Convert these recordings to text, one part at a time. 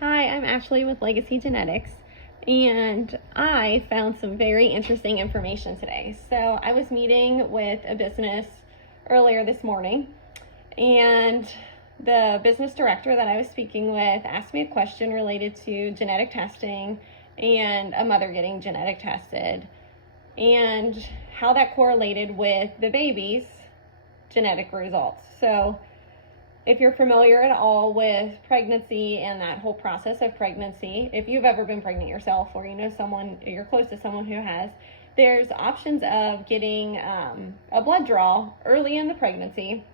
Hi, I'm Ashley with Legacy Genetics, and I found some very interesting information today. So, I was meeting with a business earlier this morning, and the business director that I was speaking with asked me a question related to genetic testing and a mother getting genetic tested, and how that correlated with the baby's genetic results. So, if you're familiar at all with pregnancy and that whole process of pregnancy, if you've ever been pregnant yourself or you know someone, you're close to someone who has, there's options of getting a blood draw early in the pregnancy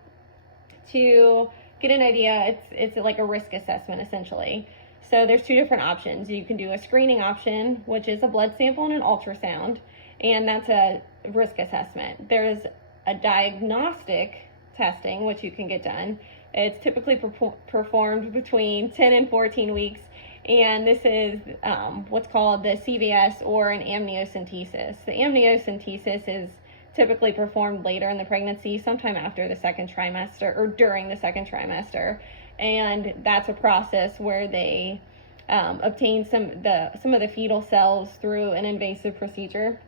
to get an idea. It's like a risk assessment essentially. So there's two different options. You can do a screening option, which is a blood sample and an ultrasound, and that's a risk assessment. There's a diagnostic testing, which you can get done. It's typically performed between 10 and 14 weeks, and this is what's called the CVS or an amniocentesis. The amniocentesis is typically performed later in the pregnancy, sometime after the second trimester or during the second trimester, and that's a process where they obtain some of the fetal cells through an invasive procedure.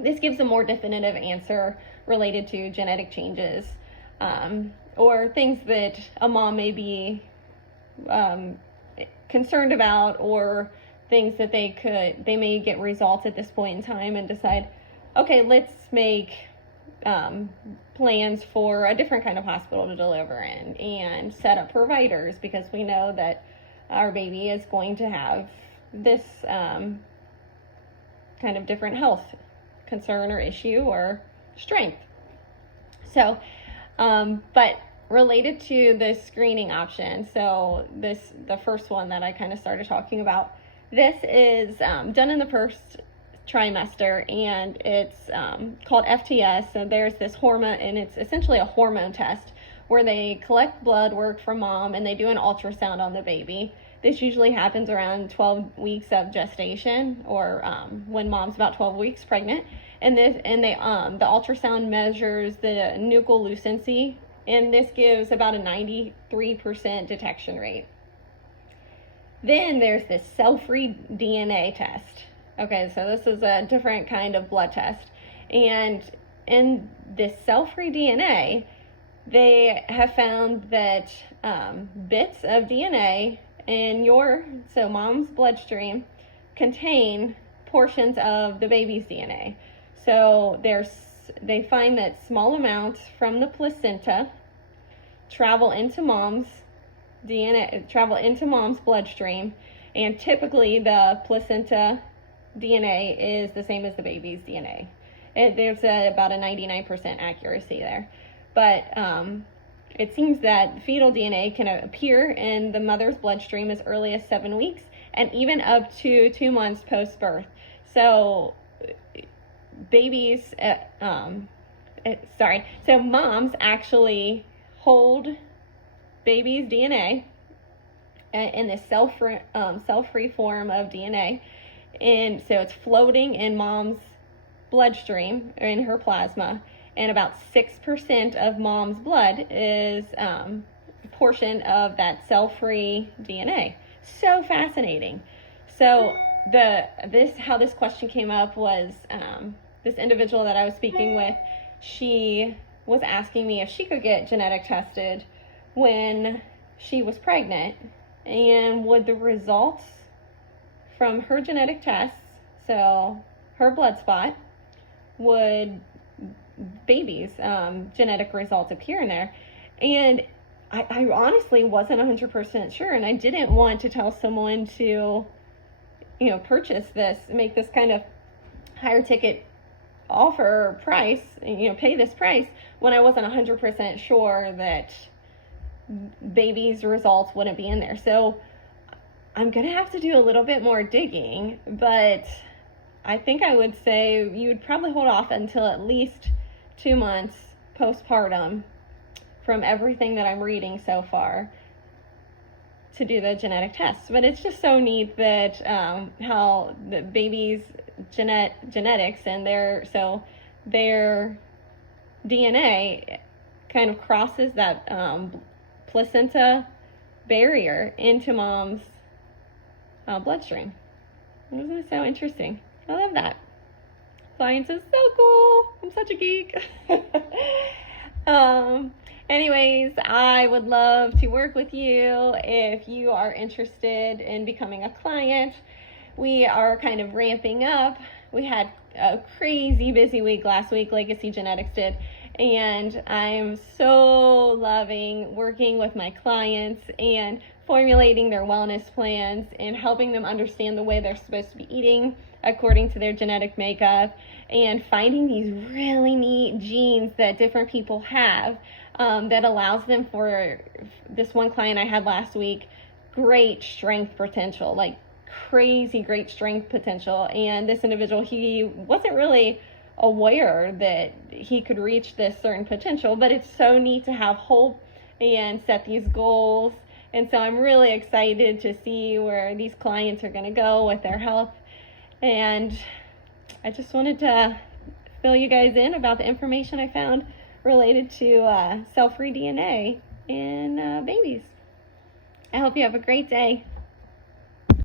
This gives a more definitive answer related to genetic changes. Or things that a mom may be concerned about, or things that they may get results at this point in time and decide, okay, let's make plans for a different kind of hospital to deliver in and set up providers, because we know that our baby is going to have this kind of different health concern or issue or strength. So but related to the screening option, so the first one that I kind of started talking about, this is done in the first trimester, and it's called FTS. So there's this hormone, and it's essentially a hormone test where they collect blood work from mom and they do an ultrasound on the baby. This usually happens around 12 weeks of gestation, or when mom's about 12 weeks pregnant. And the ultrasound measures the nucleolucency, and this gives about a 93% detection rate. Then there's this cell-free DNA test. Okay, so this is a different kind of blood test. And in this cell-free DNA, they have found that bits of DNA in mom's bloodstream contain portions of the baby's DNA. So they find that small amounts from the placenta travel into mom's bloodstream, and typically the placenta DNA is the same as the baby's DNA. There's about a 99% accuracy there. But it seems that fetal DNA can appear in the mother's bloodstream as early as 7 weeks and even up to 2 months post-birth. So so moms actually hold baby's DNA in this cell-free form of DNA, and so it's floating in mom's bloodstream or in her plasma, and about 6% of mom's blood is a portion of that cell-free DNA. So fascinating. So how this question came up was this individual that I was speaking with, she was asking me if she could get genetic tested when she was pregnant, and would the results from her genetic tests, so her blood spot, would baby's genetic results appear in there. And I honestly wasn't 100% sure, and I didn't want to tell someone to purchase this, make this kind of higher ticket offer or price, pay this price, when I wasn't 100% sure that baby's results wouldn't be in there. So I'm gonna have to do a little bit more digging, but I think I would say you would probably hold off until at least 2 months postpartum, from everything that I'm reading so far, to do the genetic tests. But it's just so neat that how the baby's genetics and their DNA kind of crosses that placenta barrier into mom's bloodstream. Isn't it so interesting? I love that. Science is so cool. I'm such a geek. Anyways, I would love to work with you if you are interested in becoming a client. We are kind of ramping up. We had a crazy busy week last week, Legacy Genetics did, and I'm so loving working with my clients and formulating their wellness plans and helping them understand the way they're supposed to be eating according to their genetic makeup, and finding these really neat genes that different people have that allows them, for this one client I had last week, great strength potential, like crazy great strength potential. And this individual, he wasn't really aware that he could reach this certain potential, but it's so neat to have hope and set these goals. And so I'm really excited to see where these clients are going to go with their health. And I just wanted to fill you guys in about the information I found related to cell-free DNA in babies. I hope you have a great day.